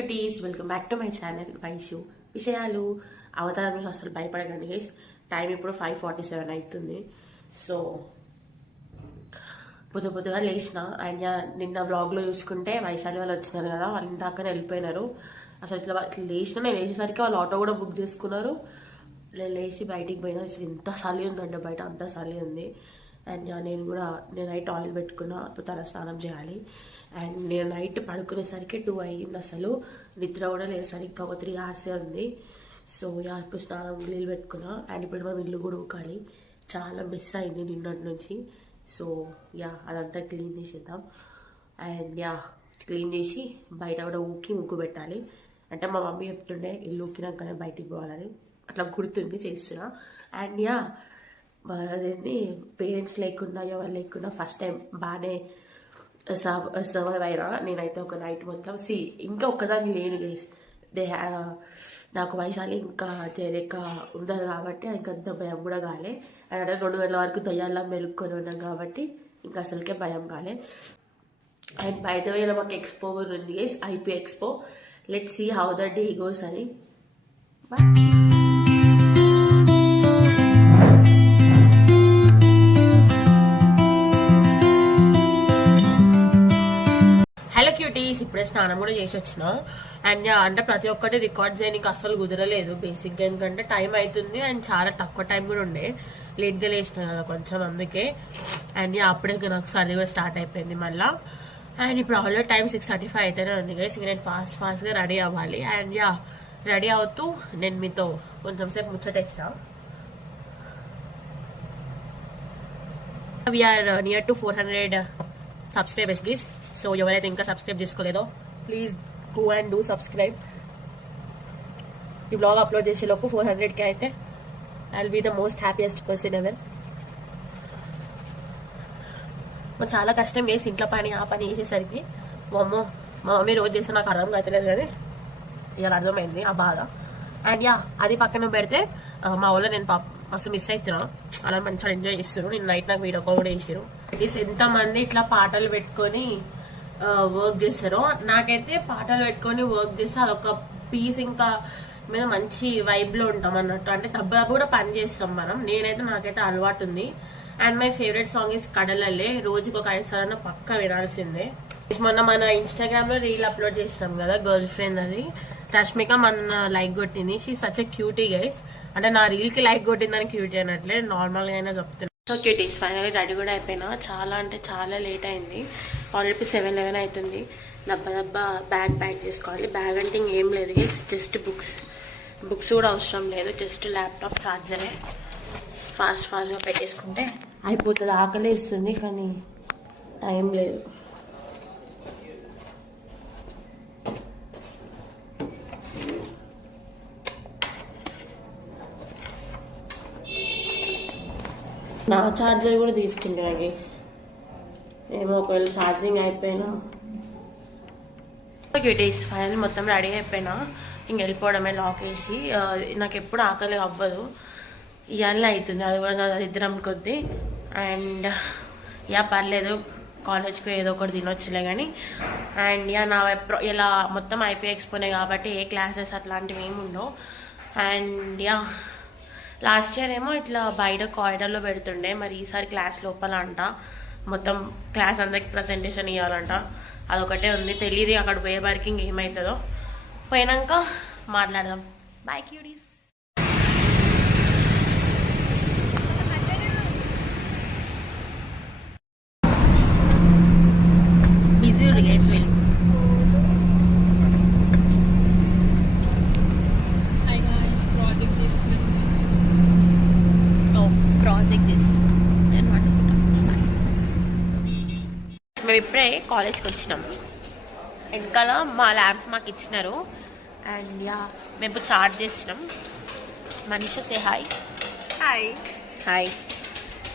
Cuties, welcome back to my channel Vaishu విషయాలు. అవతారం నుంచి అసలు భయపడకండి గైస్. టైం ఇప్పుడు 5:47 అవుతుంది. సో పొద్దుగా లేచిన అండ్ నిన్న వ్లాగ్లో చూసుకుంటే వైశాలి వాళ్ళు వచ్చినారు కదా, వాళ్ళు ఇందాకనే వెళ్ళిపోయినారు. అసలు ఇట్లా లేచిన నేను లేచేసరికి వాళ్ళు ఆటో కూడా బుక్ చేసుకున్నారు. నేను లేచి బయటికి పోయినా. అసలు ఎంత చలి ఉందంటే బయట, అంత చలి ఉంది. అండ్ నేను నైట్ ఆయిల్ పెట్టుకున్నా, ఇప్పుడు తల స్నానం చేయాలి. అండ్ నేను నైట్ పడుకునేసరికి 2 అయ్యింది. అసలు నిద్ర కూడా లేదు సరిగ్గా, ఒక 3 hours ఉంది. సో ఇప్పుడు స్నానం నీళ్ళు పెట్టుకున్నా. అండ్ ఇప్పుడు మనం ఇల్లు కూడా ఊకాలి, చాలా మిస్ అయింది నిన్నటి నుంచి. సో అదంతా క్లీన్ చేసేద్దాం. అండ్ క్లీన్ చేసి బయట కూడా ఊకి ముగ్గు పెట్టాలి. అంటే మా మమ్మీ చెప్తుండే ఇల్లు ఊకినాకనే బయటికి పోవాలని, అట్లా గుర్తుంది చేస్తున్నా. అండ్ అదేంటి పేరెంట్స్ లేకుండా ఎవరు లేకుండా ఫస్ట్ టైం బాగానే సర్వైవ్ అయినా నేనైతే. ఒక నైట్ మొత్తం ఇంకా ఒక్కదాన్ని లేను గైస్. నాకు వైశాలి ఇంకా చేరేక ఉన్నారు కాబట్టి ఇంకంత భయం కూడా కాలే. అంటే 2 గంటల వరకు దయ్యాల్లో మెలుక్కొని ఉన్నాం కాబట్టి ఇంకా అసలుకే భయం కాలే. అండ్ బయట వేళ మాకు ఎక్స్పో కూడా ఉంది guys, IP expo. Let's see how the day goes అని. హలో క్యూటీస్, ఇప్పుడే స్నానం కూడా చేసి వచ్చిన. అండ్ అంటే ప్రతి ఒక్కటి రికార్డ్ చేయడానికి అసలు కుదరలేదు బేసిక్గా, ఎందుకంటే టైం అవుతుంది అండ్ చాలా తక్కువ టైం కూడా ఉండే. లేట్గా లేచిన కదా కొంచెం, అందుకే. అండ్ అప్పుడే నాకు సర్ది కూడా స్టార్ట్ అయిపోయింది మళ్ళీ. అండ్ ఇప్పుడు ఆల్రెడీ టైం 6:35 అయితేనే ఉంది గైస్. ఇంక నేను ఫాస్ట్గా రెడీ అవ్వాలి. అండ్ రెడీ అవుతూ నేను మీతో కొంచెం సేపు ముచ్చటేస్తాను. We're near to 400 subscribers guys. So ఎవరైతే ఇంకా సబ్స్క్రైబ్ చేసుకోలేదో please go and do subscribe. ఈ బ్లాగ్ అప్లోడ్ చేసేలోపు 400K అయితే I will be the most happiest person ever. చాలా కష్టం చేసి ఇంట్లో పని ఆ పని చేసేసరికి మా మమ్మీ రోజు చేస్తే నాకు అర్థం కావట్లేదు కానీ ఇలా అర్థమైంది ఆ బాధ. అండ్ అది పక్కన పెడితే మా వాళ్ళు నేను మస్తు మిస్ అవుతున్నా. అలా మంచిగా ఎంజాయ్ చేస్తారు. నేను నైట్ నాకు వీడియో కాల్ కూడా చేసారు. ఎంతమంది ఇట్లా పాటలు పెట్టుకొని వర్క్ చేస్తారో, నాకైతే పాటలు పెట్టుకొని వర్క్ చేస్తే అదొక పీస్, ఇంకా మీద మంచి వైబ్లో ఉంటాం అన్నట్టు. అంటే దెబ్బ కూడా పని చేస్తాం మనం. నాకైతే అలవాటు ఉంది. And my favourite song is Kadalalle. రోజుకి ఒక 5 సార్లు పక్కా వినాల్సిందే. మొన్న మన ఇన్స్టాగ్రామ్లో రీల్ అప్లోడ్ చేసినాం కదా, గర్ల్ ఫ్రెండ్ అది. రష్మిక మన లైక్ కొట్టింది. She such a cutie guys. అంటే నా రీల్కి లైక్ కొట్టిందని క్యూటీ అనట్లే, నార్మల్గా అయినా చెప్తున్నాను. సో క్యూటీస్, ఫైనల్లీ రెడీ కూడా అయిపోయినా. చాలా అంటే చాలా లేట్ అయింది. ఆల్రెడీ 7:11 అవుతుంది. దబ్బా బ్యాగ్ ప్యాక్ చేసుకోవాలి. బ్యాగ్ అంటే ఇంకేం లేదు గైస్, జస్ట్ బుక్స్ కూడా అవసరం లేదు. జస్ట్ ల్యాప్టాప్ ఛార్జరే ఫాస్ట్గా పెట్టేసుకుంటే అయిపోతుంది. ఆకలి ఇస్తుంది కానీ టైం లేదు. నా ఛార్జర్ కూడా తీసుకుంటా గైస్, ఏమో ఒకవేళ ఛార్జింగ్ అయిపోయినా. క్యూటీస్, ఫైనల్ మొత్తం రెడీ అయిపోయినా. ఇంక వెళ్ళిపోవడమే లాక్ వేసి. నాకు ఎప్పుడు ఆకలి అవ్వదు, ఇవన్నీ అవుతుంది. అది కూడా ఇద్దరం కొద్దీ. అండ్ పర్లేదు, కాలేజ్కి ఏదో ఒకటి తినొచ్చులే కానీ. అండ్ నా ఇలా మొత్తం ఐపీ ఎక్స్పోనే కాబట్టి ఏ క్లాసెస్ అట్లాంటివి ఏమి ఉండవు. అండ్ లాస్ట్ ఇయర్ ఏమో ఇట్లా బయట కారిడార్లో పెడుతుండే, మరి ఈసారి క్లాస్ లోపల అంట. మొత్తం క్లాస్ అందరికి ప్రజెంటేషన్ ఇవ్వాలంట. అదొకటే ఉంది, తెలియదు అక్కడ పోయే వర్కింగ్ ఏమవుతుందో. పోయినాక మాట్లాడదాం. Bye cuties. బిజీ గైస్ వీళ్ళు. మేము ఇప్పుడే కాలేజ్కి వచ్చినాము. వెనకాల మా ల్యాబ్స్ మాకు ఇచ్చినారు. అండ్ మేము ఇప్పుడు చార్జ్ చేసినాం. Manisha say hi. Hi.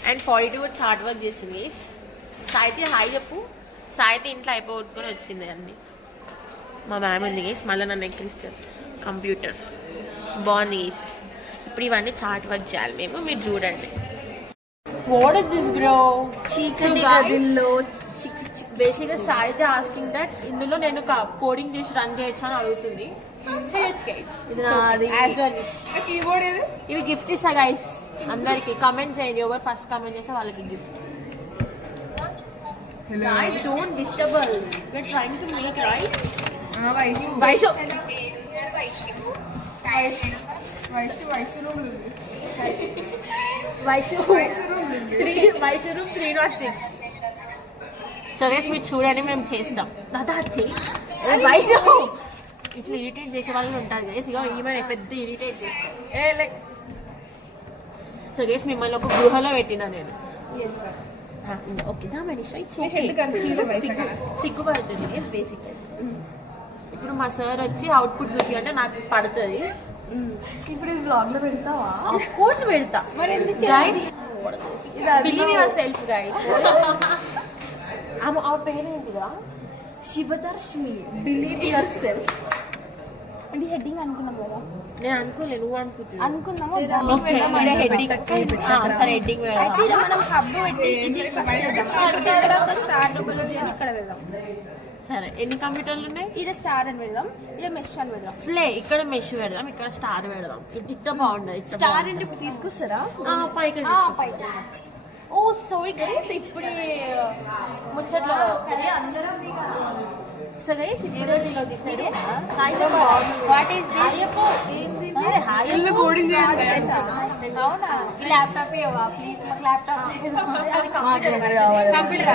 And 42 కూడా చార్ట్ వర్క్ చేసింది. సాయితే హాయ్ చెప్పు. సాయితే ఇంట్లో అయిపోగొట్టుకొని వచ్చింది అన్ని. మా మ్యామ్ ఉంది గేస్, మళ్ళీ నన్ను ఎక్కిస్తారు. కంప్యూటర్ బాగుంది గేస్. ఇప్పుడు ఇవన్నీ చార్ట్ వర్క్ చేయాలి మేము, మీరు చూడండి. What is this bro? చీకటి గదిలో బేసిక్గా సాయితే ఆస్కింగ్ దట్ ఇందులో నేను కోడింగ్ చేసి రన్ చేయొచ్చు అని అడుగుతుంది. చేయొచ్చు గైస్. ఇవి గిఫ్ట్ ఇస్తా గైస్ అందరికి. కమెంట్ చేయండి, ఎవరు ఫస్ట్ కమెంట్ చేస్తే వాళ్ళకి gift. Guys, don't disturb us. We're trying to make right. Vaishu. Vaishu room 306. So guys, మీరు చూడండి మేము చేస్తాం. దాదా వైషు ఇట్లా ఇరిటేట్ చేసే వాళ్ళు ఉంటారు గైస్. ఇక ఈమె పెద్ద ఇరిటేట్ చేస్తారు. సో గైస్ మిమ్మల్ని ఒక గృహలో పెట్టినా నేను. ఓకే దా మనీషా, ఇట్స్ ఓకే. సిగ్గుపడుతుంది బేసిక్. ఇప్పుడు మా సార్ వచ్చి అవుట్పుట్ చూపి అంటే నాకు పడుతుంది. ఇప్పుడు ఇది బ్లాగ్ లో పెడతావా? ఆఫ్ కోర్స్ పెడతా. మరి ఎందుకు guys? Believe yourself guys. ఆ పేరు ఏంటిదా? శివదర్శిని. Believe yourself. ఇది హెడ్డింగ్ అనుకున్నాం కదా. నేను అనుకోలేదు, నువ్వు అనుకుంటున్నా. అనుకున్నాము. హెడ్డింగ్ మనం హబ్ పెట్టి ఇక్కడ స్టార్ టోపోలజీ అని ఇక్కడ వెళ్దాం. సరే, ఎన్ని కంప్యూటర్లు ఉన్నాయి? ఇక్కడ స్టార్ అని పెడదాం, ఇక్కడ మెష్ అని పెడదాం. ఇక్కడ మెష్ పెడదాం, ఇక్కడ స్టార్ పెడదాం. ఇట్లా బాగుంది. స్టార్ అంటే ఇప్పుడు తీసుకొస్తారా? పైకి. ఓ సారీ గైస్, ఇప్పుడే ముచ్చట్లో సో గైస్ వీడియోలో తీసారు. What is this? ఇల్లు కోడింగ్ చేయాలి. అవునా? ఈ ల్యాప్టాప్ ఇవ్వవా ప్లీజ్? మాకు laptop computer.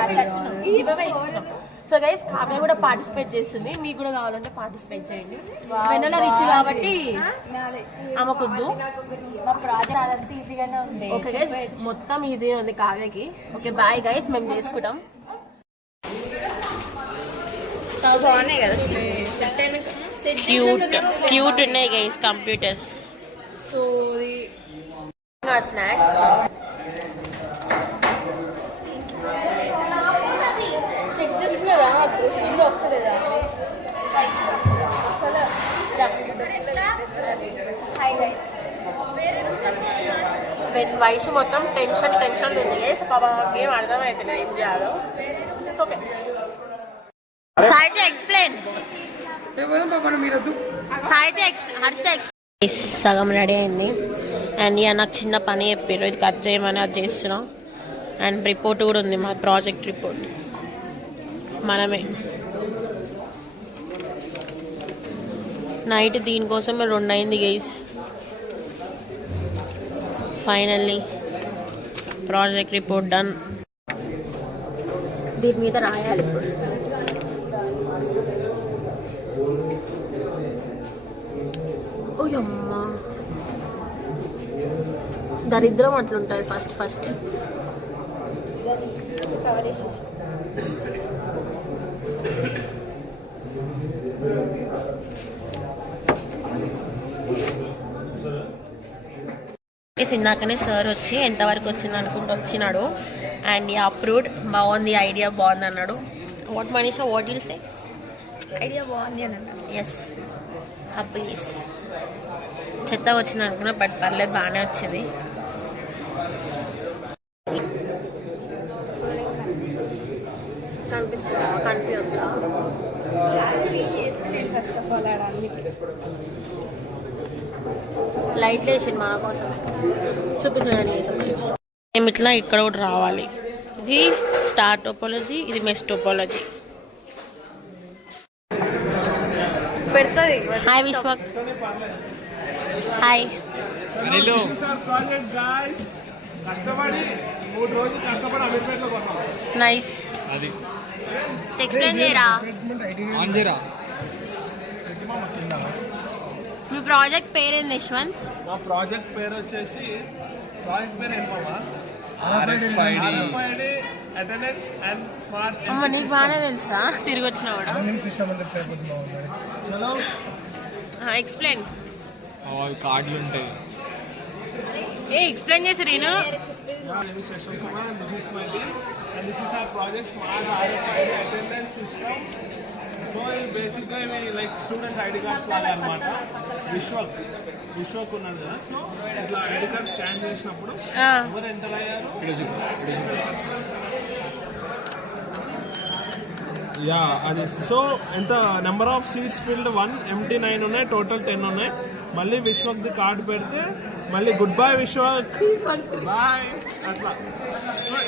So guys Kavya కూడా పార్టిసిపేట్ చేస్తుంది. మీకు కూడా కావాలంటే పార్టిసిపేట్ చేయండి. వెన్నెల రిచ్ కాబట్టి ఆమెకొద్దు. ఓకే గైస్, మొత్తం ఈజీగా ఉంది కావ్యకి. ఓకే బాయ్ గైస్, మేము చేసుకుంటాం. క్యూట్ ఉన్నాయి guys computers. So snacks check చేస్తున్నారా? వస్తలేదా? Hi guys. వయసు మొత్తం టెన్షన్ ఉంది గైస్. ఏం అర్థమవుతుంది ఏం చేయాలో. It's okay. సాయితే ఎక్స్ప్లెయిన్. సగం రెడీ అయింది. అండ్ ఇక నాకు చిన్న పని చెప్పారు, ఇది కట్ చేయమని అది చేస్తున్నాం. అండ్ రిపోర్ట్ కూడా ఉంది, మా ప్రాజెక్ట్ రిపోర్ట్ మనమే. నైట్ దీనికోసం 2 అయింది guys. Finally project report done. దీని మీద రాయాలి ఇప్పుడు. ఓయమ్మా, దరిద్రం అట్లుంటుంది ఫస్ట్ ఇందాకనే సార్ వచ్చి ఎంతవరకు వచ్చింది అనుకుంటూ వచ్చినాడు. అండ్ అప్రూవ్డ్, బాగుంది, ఐడియా బాగుంది అన్నాడు. What Manisha, what will say? Idea బాగుంది అని అన్నాడు. Yes, happies. చెత్తగా వచ్చింది అనుకున్నా, బట్ పర్లేదు, బాగానే వచ్చింది. ఫస్ట్ ఆఫ్ ఆల్ లైట్లు వేసింది మన కోసం. చూపిస్తాను మేము ఇట్లా ఇక్కడ కూడా రావాలి. ఇది స్టార్ టోపోలజీ, ఇది మెష్ టోపోలజీ. పెడుతుంది. Hi Vishwak. Hi. Nice. Explain చేయరా? మీ ప్రాజెక్ట్ పేరేంది యశ్వంత్? మా ప్రాజెక్ట్ పేరు వచ్చేసి అటెండెన్స్ అండ్ స్మార్ట్. అమ్మ నీకు బాగానే తెలుసా? తిరిగి వచ్చినా కూడా. ఎక్స్ప్లెయిన్. కార్డులు ఉంటాయి. ఎక్స్ప్లెయిన్ చేసి రీను. Attendance system. సో బేసిక్గా ఇవి లైక్ స్టూడెంట్ ఐడి కార్డ్స్ వాళ్ళే అనమాట. విశ్వక్ ఉన్నది కదా. సో ఇట్లా ఐడి కార్డ్ స్కాన్ చేసినప్పుడు ఎవరు ఎంటర్ అయ్యారు యా అది. సో ఎంత number of seats filled 1, empty 9 ఉన్నాయి, టోటల్ 10 ఉన్నాయి. మళ్ళీ విశ్వక్ది కార్డు పెడితే మళ్ళీ గుడ్ బై విశ్వక్, బాయ్ అట్లా.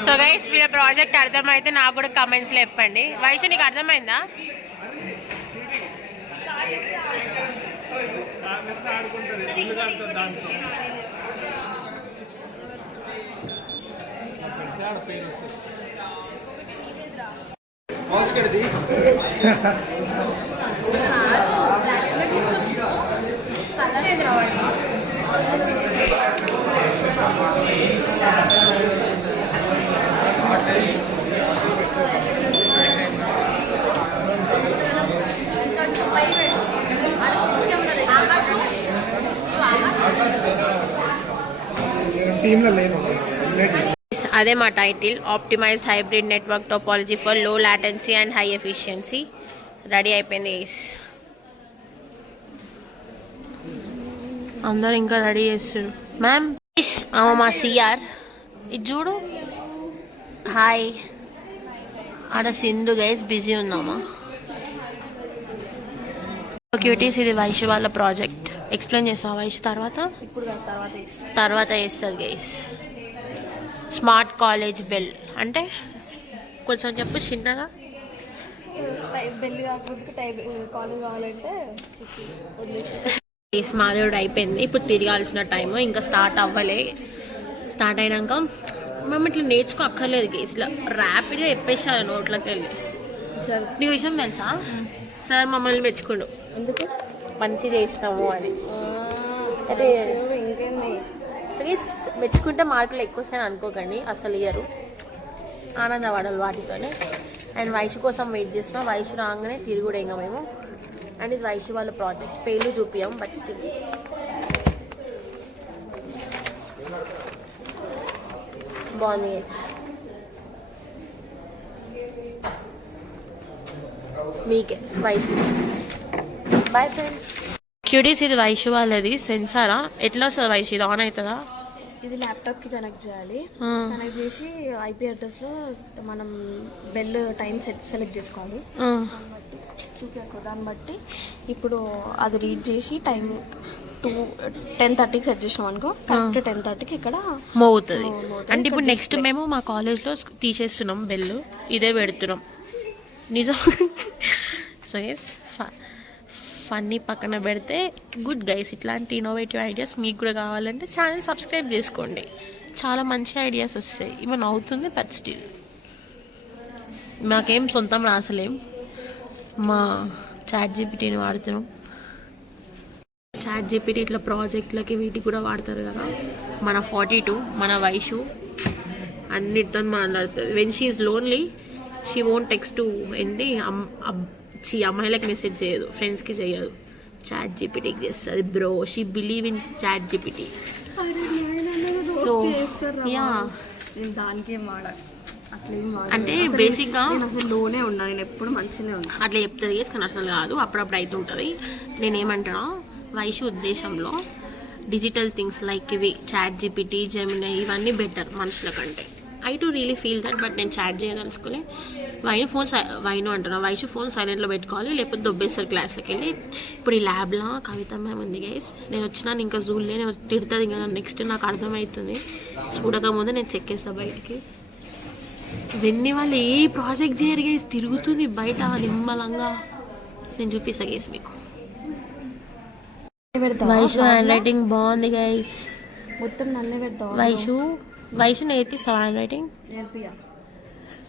సో గైస్ వీళ్ళ ప్రాజెక్ట్ అర్థమైతే నాకు కూడా కమెంట్స్లో చెప్పండి. వైషు నీకు అర్థమైందా? ఆడుకుంటారు ఎందుకంటే దాంట్లో పేరు వస్తుంది. అదే మా title, optimised hybrid network topology for లో latency and high efficiency. Ready అయిపోయింది. అందరు ఇంకా రెడీ చేస్తారు. మ్యామ్ మా సిఆర్ ఇది చూడు. హాయ్. ఆడ సింధు గైస్ బిజీ ఉన్నామా? క్యూటీస్ ఇది వైషు వాళ్ళ ప్రాజెక్ట్. ఎక్స్ప్లెయిన్ చేస్తావా వైషు? తర్వాత చేస్తుంది గైస్. స్మార్ట్ కాలేజ్ బెల్ అంటే కొంచెం చెప్పు చిన్నగా. బెల్ కాకపోతే కాలేజ్ కావాలంటే మాధవుడు అయిపోయింది. ఇప్పుడు తిరగాల్సిన టైం ఇంకా స్టార్ట్ అవ్వలే. స్టార్ట్ అయినాక మేము ఇట్లా నేర్చుకో అక్కర్లేదు గేస్, ఇట్లా ర్యాపిడ్గా చెప్పేసాను నోట్లోకి వెళ్ళి. నీ విషయం తెలుసా? సార్ మమ్మల్ని మెచ్చుకోండు, ఎందుకు మంచి చేసినాము అని. అంటే సో మెచ్చుకుంటే మార్కులు ఎక్కువ వస్తాయని అనుకోకండి, అసలు ఇయ్యరు. ఆనందపడాలి వాటితోనే. అండ్ వైషు కోసం వెయిట్ చేస్తున్నాం. వైషు రాగానే తిరుగుడు ఇంకా మేము. అండ్ ఇది వైషు వాళ్ళ ప్రాజెక్ట్. పేర్లు చూపియం బట్ స్టిల్ బాగుంది. మీకే వైషు. Bye friends. క్యూటీస్ ఇది వైషు వాళ్ళది. సెన్సారా ఎట్లా వస్తుంది వైషు? ఇది ఆన్ అవుతుందా? ఇది ల్యాప్టాప్కి కనెక్ట్ చేయాలి. కనెక్ట్ చేసి ఐపీ అడ్రస్లో మనం బెల్ టైం సెలెక్ట్ చేసుకోవాలి. దాన్ని బట్టి ఇప్పుడు అది రీడ్ చేసి టైం 10:30కి సెట్ చేసాం అనుకో, కరెక్ట్ 10:30కి ఇక్కడ మోగుతుంది. అంటే ఇప్పుడు నెక్స్ట్ మేము మా కాలేజ్లో తీసేస్తున్నాం బెల్, ఇదే పెడుతున్నాం. నిజం. సో ఎస్ ఫన్నీ పక్కన పెడితే గుడ్ గైస్. ఇట్లాంటి ఇన్నోవేటివ్ ఐడియాస్ మీకు కూడా కావాలంటే ఛానల్ సబ్స్క్రైబ్ చేసుకోండి. చాలా మంచి ఐడియాస్ వస్తాయి. ఇవన్నీ అవుతుంది బట్ స్టిల్ మాకేం సొంతం రాసలేం, మా చాట్ జీపీటీని వాడుతున్నాం. చాట్ జీపీటీ ఇట్లా ప్రాజెక్టులకి వీటికి కూడా వాడతారు కదా. మన 42 మన వైషు అన్నిటితో మాట్లాడుతుంది. When she is lonely she won't text to ఏంటి అమ్మాయిలకు మెసేజ్ చేయదు, ఫ్రెండ్స్కి చేయదు, చాట్ జీపీటీకి చేస్తుంది. Bro she believe in ChatGPT. So yeah దానికి అంటే బేసిక్గా అసలు లోనే ఉన్నా, నేను ఎప్పుడు మంచిగానే ఉన్నా అట్లా చెప్తుంది. కానీ అసలు కాదు, అప్పుడప్పుడు అవుతుంటుంది. నేనేమంటాను, వైషు ఉద్దేశంలో డిజిటల్ థింగ్స్ లైక్ ఇవి చాట్ జీపీటీ, జెమినీ ఇవన్నీ బెటర్ మనుషుల కంటే. I to really feel that. But నేను చాట్ చేయదలుచుకోలే. వైషు ఫోన్ సైలెంట్లో పెట్టుకోవాలి, లేకపోతే దొబ్బేస్తారు క్లాస్లోకి వెళ్ళి. ఇప్పుడు ఈ ల్యాబ్లో కవిత మ్యామ్ ఉంది గైస్. నేను వచ్చినా ఇంకా జూలే, నేను తిడుతుంది ఇంకా నెక్స్ట్. నాకు అర్థమవుతుంది, చూడకముందే నేను చెక్ చేస్తాను బయటికి. వెన్ని వాళ్ళు ఏ ప్రాజెక్ట్ చేయరు గైస్, తిరుగుతుంది బయట నిమ్మలంగా. నేను చూపిస్తా గైస్ మీకు. వైషు హ్యాండ్ రైటింగ్ బాగుంది గైస్. మొత్తం నల్లే పెడతావు. వైషు నేర్పిస్తావా handwriting?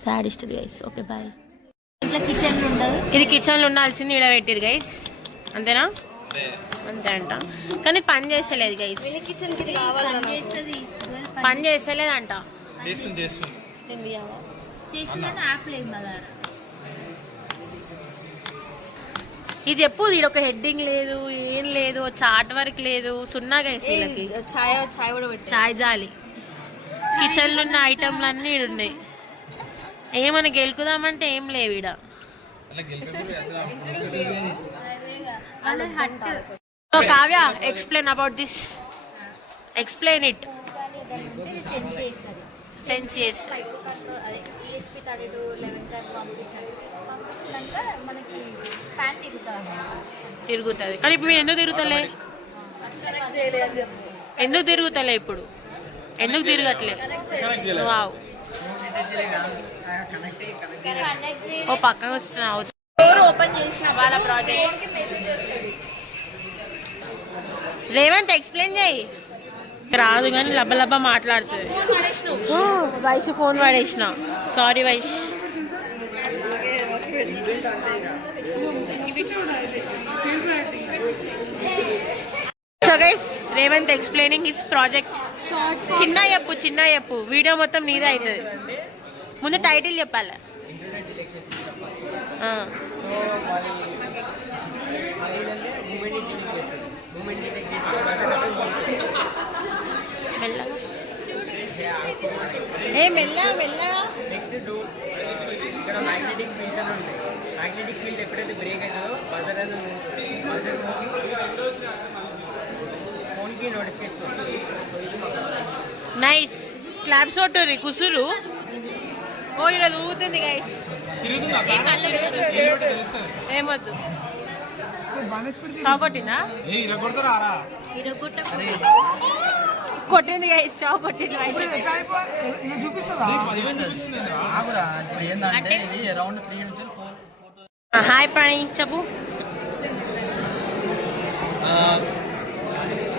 Sadist guys. Okay bye. ఇట్లా కిచెన్లో ఉండదు, ఇది కిచెన్లో ఉండాల్సింది ఈడ పెట్టిరు గైస్. అంతేనా? అంతే అంట. కానీ పని చేస్తలేదు గైస్, కిచెన్కి ఇది కావాలి. పని చేస్తలేదంట. ఇది చెప్పు. ఇది ఒక హెడ్డింగ్ లేదు, ఏం లేదు, చార్ట్ వర్క్ లేదు, సున్నా గైస్. వీళ్ళకి చాయ్ జాలి. కిచెన్లో ఉన్న ఐటమ్లు అన్నీ ఈడ ఉన్నాయి. ఏమైనా గెలుకుదామంటే ఏం లేవు ఈడ. Kavya explain about this. Explain it. Sense చేస్తారు. 30 to 11 దాకా పంపిస్తాను. పంపించినాక మనకి ఫ్యాన్ తిరుగుతుంది. కానీ ఇప్పుడు ఎందుకు తిరుగుతలే? ఎందుకు తిరుగుతలే ఇప్పుడు? ఎందుకు తిరగట్లే? వావ్. ఓ పక్కన వస్తున్నావు. ఓపెన్ చేసిన వాళ్ళ ప్రాజెక్ట్ రేవంత్ ఎక్స్ప్లెయిన్ చేయి. రాదు కానీ లబ్బ లబ్బ మాట్లాడుతుంది. వైష్ ఫోన్ వాడేసిన. Sorry Vaish. So guys Revanth explaining his project. చిన్న చెప్పు వీడియో మొత్తం నీదే అవుతుంది. ముందు టైటిల్ చెప్పాలి. మెల్లగా నెక్స్ట్ ఇక్కడ మ్యాగ్నెటిక్ ఫీల్డ్స్ అని ఉంటాయి. మ్యాగ్నెటిక్ ఫీల్డ్ ఎప్పుడైతే బ్రేక్ అవుతుందో బజర్ ఫోన్కి నోటిఫికేషన్ వస్తుంది. నైస్ క్లాప్స్ కొట్టుర్రి కుసురు. ఓ ఇలా ఊగుతుంది గైస్. ఏమొద్దు కొట్టిందా? కొట్టింది గైస్. షాక్ కొట్టింది. హాయ్ ప్రాణి చెప్పు.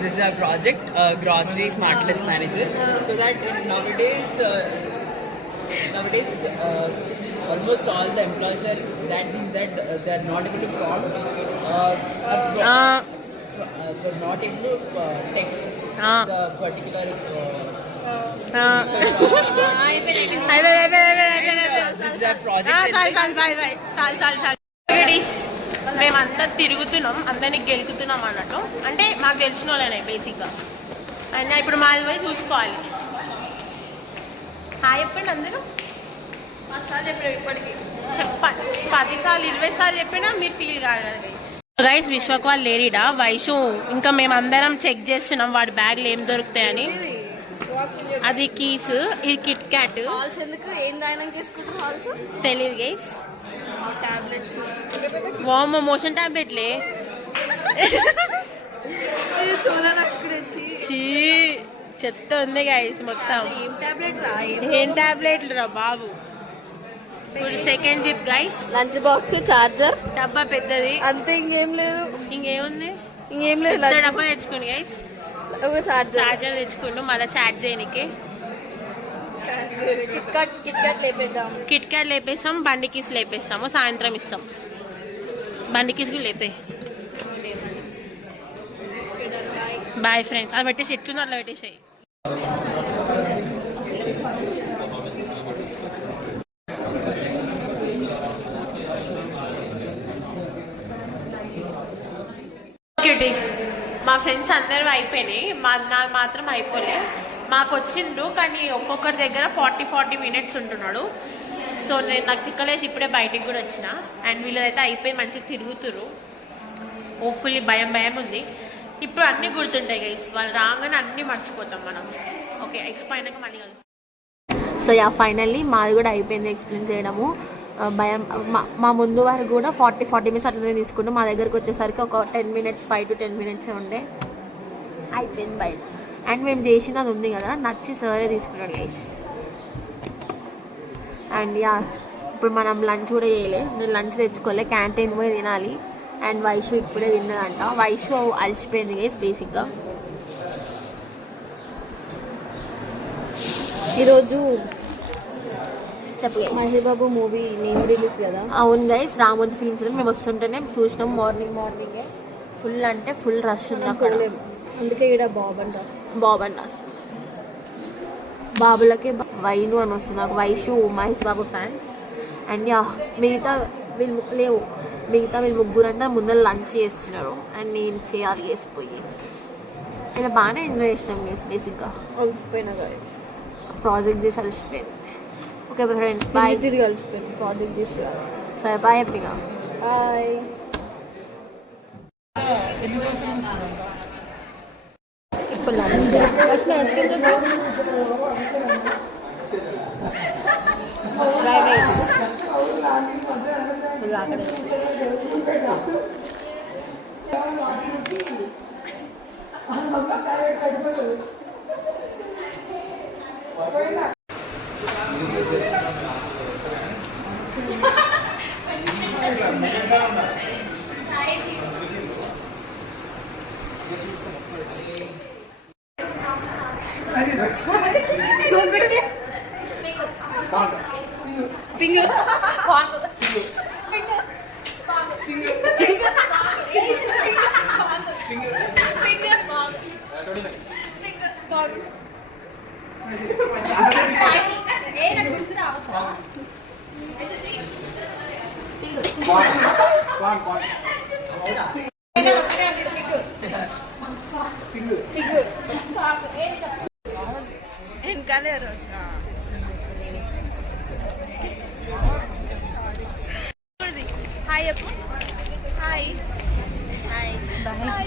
This is our project, Grocery Smart List Manager. So that nowadays, almost all the employees are they are not able to prompt. They're not able to text the particular. This is our project. మేమంతా తిరుగుతున్నాం, అందరినీ గెలుకుతున్నాం అన్నట్టు. అంటే మాకు తెలిసిన వాళ్ళనే బేసిక్గా. అయినా ఇప్పుడు మాది పోయి చూసుకోవాలి. హాయ్ చెప్పండి అందరూ. చెప్పండి 10 సార్లు 20 సార్లు చెప్పినా మీరు ఫీల్ కాదు కదా గైస్. గైస్ విశ్వక్ వాళ్ళు లేరీడా. వైషు ఇంకా మేమందరం చెక్ చేస్తున్నాం వాడి బ్యాగ్లు ఏం దొరుకుతాయని. అది కీస్, ఇది కిట్ క్యాట్. తెలీదు గైస్. వామ్ మోషన్ టాబ్లెట్లే. చెత్త ఉంది గైస్ మొత్తం. ఏం టాబ్లెట్లు రా బాబు. ఇప్పుడు second zip guys. Lunch box, charger, డబ్బా పెద్దది, అంతే. ఇంకేం లేదు. ఇంకేముంది? డబ్బా తెచ్చుకోండి గైస్. చార్జర్ తెచ్చుకుంటూ మళ్ళీ చార్జ్ చేయడానికి. కిట్ క్యాట్ లేపేస్తాం, బండి కీస్ లేపేస్తాము. సాయంత్రం ఇస్తాం. బండి కీస్ కూడా లేపే. Bye friends. అది పెట్టేసి ఎట్లుందో అట్లా పెట్టేసాయి. మా ఫ్రెండ్స్ అందరూ అయిపోయినాయి, నాది మాత్రం అయిపోలే. మాకు వచ్చిండ్రు కానీ ఒక్కొక్కరి దగ్గర 40 మినిట్స్ ఉంటున్నాడు. సో నాకు తిక్కలేసి ఇప్పుడే బయటికి కూడా వచ్చిన. అండ్ వీళ్ళైతే అయిపోయి మంచిగా తిరుగుతురు. హోప్ఫుల్లీ భయం ఉంది. ఇప్పుడు అన్నీ గుర్తుంటాయి గైస్. వాళ్ళు రాగానే అన్నీ మర్చిపోతాం మనం. ఓకే ఎక్స్పో అయినాక మళ్ళీ కలుస్తాం. సో ఫైనల్లీ మాది కూడా అయిపోయింది ఎక్స్ప్లెయిన్ చేయడము. భయం మా ముందు వారు కూడా 40 మినిట్స్ అట్లనే తీసుకున్నాం. మా దగ్గరకు వచ్చేసరికి ఒక 10 మినిట్స్ 5 to 10 మినిట్స్ ఉండే అయిపోయింది బయట. అండ్ మేము చేసినది ఉంది కదా, నచ్చి సరే తీసుకున్నాడు గైస్. అండ్ ఇప్పుడు మనం లంచ్ కూడా చేయలే. నేను లంచ్ తెచ్చుకోలే, క్యాంటీన్ పోయి తినాలి. అండ్ వైషు ఇప్పుడే తిన్నదంట. వైషు అలసిపోయింది గైస్ బేసిక్గా. ఈరోజు Mahesh Babu movie name release కదా. అవును గైస్, రామోజీ ఫిల్మ్స్ మేము వస్తుంటేనే చూసినాం. మార్నింగే ఫుల్ అంటే ఫుల్ రష్ ఉంది అక్కడ. అందుకే ఇక్కడ బాబ్ అండ్ రాస్ బాబులకే వైను అని వస్తుంది. నాకు వైషు మహేష్ బాబు ఫ్యాన్. అండ్ మిగతా వీళ్ళు ముగ్గురు అంటే ముందర లంచ్ చేస్తున్నారు. అండ్ నేను చేయాలి చేసిపోయి. ఇలా బాగానే ఎంజాయ్ చేసినాం గైస్. బేసిక్గా అలసిపోయినా గైస్, ప్రాజెక్ట్ చేసి అలసిపోయింది. Okay friends bye. తిరిగి కలిసిపోయింది ప్రాజెక్ట్ చేసి. సరే బాయ్ హ్యాపీగా బాయ్. ఇప్పుడు లంచ్ డ్రైవ్ అయింది ఫుల్ ఆకలి హాయ్ చెప్పు హాయ్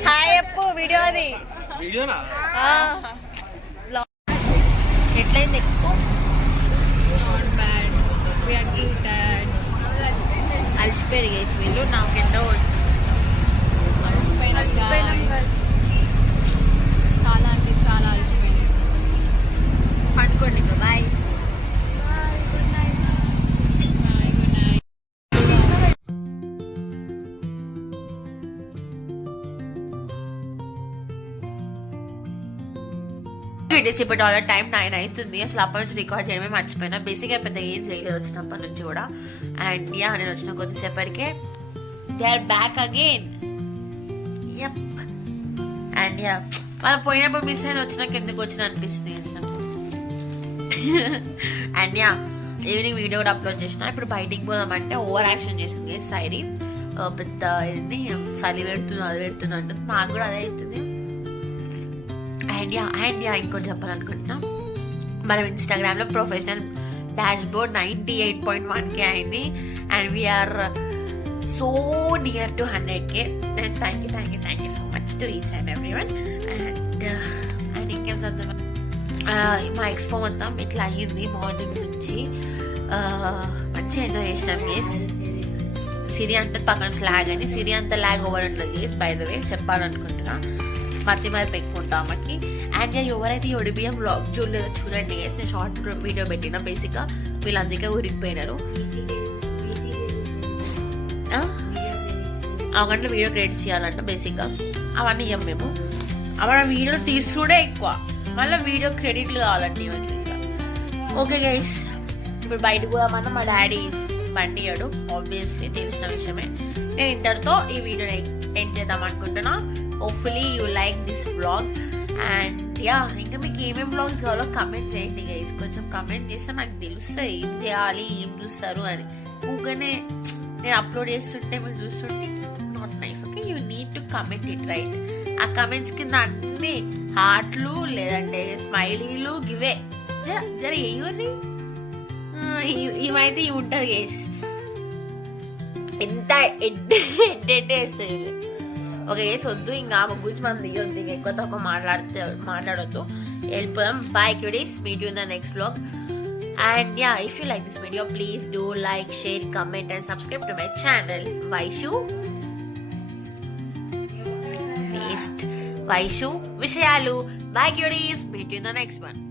హాయ్ చెప్పు వీడియో అది వీడియోనా ఎట్లయింది expo not bad we are too tired అలసిపోయారు గైస్ వీళ్ళు నాకెంతో చాలా అంటే చాలా అలసిపోయింది పడుకోండి bye good night bye good night ఇప్పుడు ఆల్రెడీ టైం 9 అవుతుంది. అసలు అప్పటి నుంచి రికార్డ్ చేయడమే మర్చిపోయినా. బేసిక్గా పెద్ద ఏం చేయలేదు వచ్చినప్పటి నుంచి కూడా. అండ్ యా నేను వచ్చిన కొద్దిసేపటికే they are back again. Yup. And yeah వాళ్ళు పోయినప్పుడు మిస్ అయిన వచ్చినాక ఎందుకు వచ్చిన అనిపిస్తుంది అసలు. అండ్ యా ఈవినింగ్ వీడియో కూడా అప్లోడ్ చేసిన. ఇప్పుడు బయటికి పోదామంటే ఓవర్ యాక్షన్ చేసింది సైరీ. పెద్ద ఏంది చలి పెడుతుంది అది పెడుతుంది అంటుంది. మాకు కూడా అదే అవుతుంది. అండ్ యా ఇంకోటి చెప్పాలనుకుంటున్నా, మనం ఇన్స్టాగ్రామ్లో ప్రొఫెషనల్ డాష్ బోర్డ్ 98.1K అయింది. And we are so near to 100K. And thank you so much to each and every one. అండ్ ఇంకేం చెప్తాం, మా ఎక్స్పో మొత్తం ఇట్లా అయ్యింది. మార్నింగ్ నుంచి మంచిగా ఎంజాయ్ చేసినాం గేస్. సిరి అంటే పక్కన స్లాగ్ అని, సిరి అంత ల్యాగ్ ఓవర్ ఉంటుంది గేస్. బై ద వే చెప్పాలనుకుంటున్నా, మధ్య మరి పెట్టుకుంటాం అమ్మకి. అండ్ ఎవరైతే ఒడిబియ్యం వ్లాగ్ చూడలేదో చూడండి గేస్. నేను షార్ట్ వీడియో పెట్టిన. బేసిక్గా వీళ్ళందుకే ఊరికిపోయినారు. ఆ గంటలో వీడియో క్రియేట్ చేయాలంట. బేసిక్గా అవన్నీ ఇవ్వం మేము. మన వీడియోలు తీసుడే ఎక్కువ, మళ్ళీ వీడియో క్రెడిట్లు కావాలండి ఇవన్నీ. ఓకే గైస్, ఇప్పుడు బయటకు పోదామన్నా మా డాడీ బండి అయ్యాడు. ఆబ్వియస్లీ తెలిసిన విషయమే. నేను ఇంతటితో ఈ వీడియోని ఎండ్ చేద్దాం అనుకుంటున్నా. Hopefully you like this vlog. And yeah ఇంకా మీకు ఏమేమి వ్లాగ్స్ కావాలో కమెంట్ చేయండి గైస్. కొంచెం కమెంట్ చేస్తే నాకు తెలుస్తుంది ఏం చేయాలి, ఏం చూస్తారు అని. ఊగానే నేను అప్లోడ్ చేస్తుంటే మీరు చూస్తుంటే it's not nice. Okay, you need to comment it right. ఆ కమెంట్స్ కింద అన్ని హార్ట్లు లేదంటే స్మైలీలు గివే జర ఏయోని ఇవైతే ఇవి ఉంటుంది గైస్. ఎంత ఎడ్డేస్తుంది. ఓకే గైస్, వద్దు ఇంకా ఆమె గురించి మనం దిగొద్దు. ఇంకా ఎక్కువ తక్కువ మాట్లాడొద్దు. వెళ్ళిపోదాం. Bye cuties, meet you in the next vlog. And yeah, if you like this video, please do like, share, comment and subscribe to my channel. Vaishu Vishayalu. Bye cuties, meet you in the next one.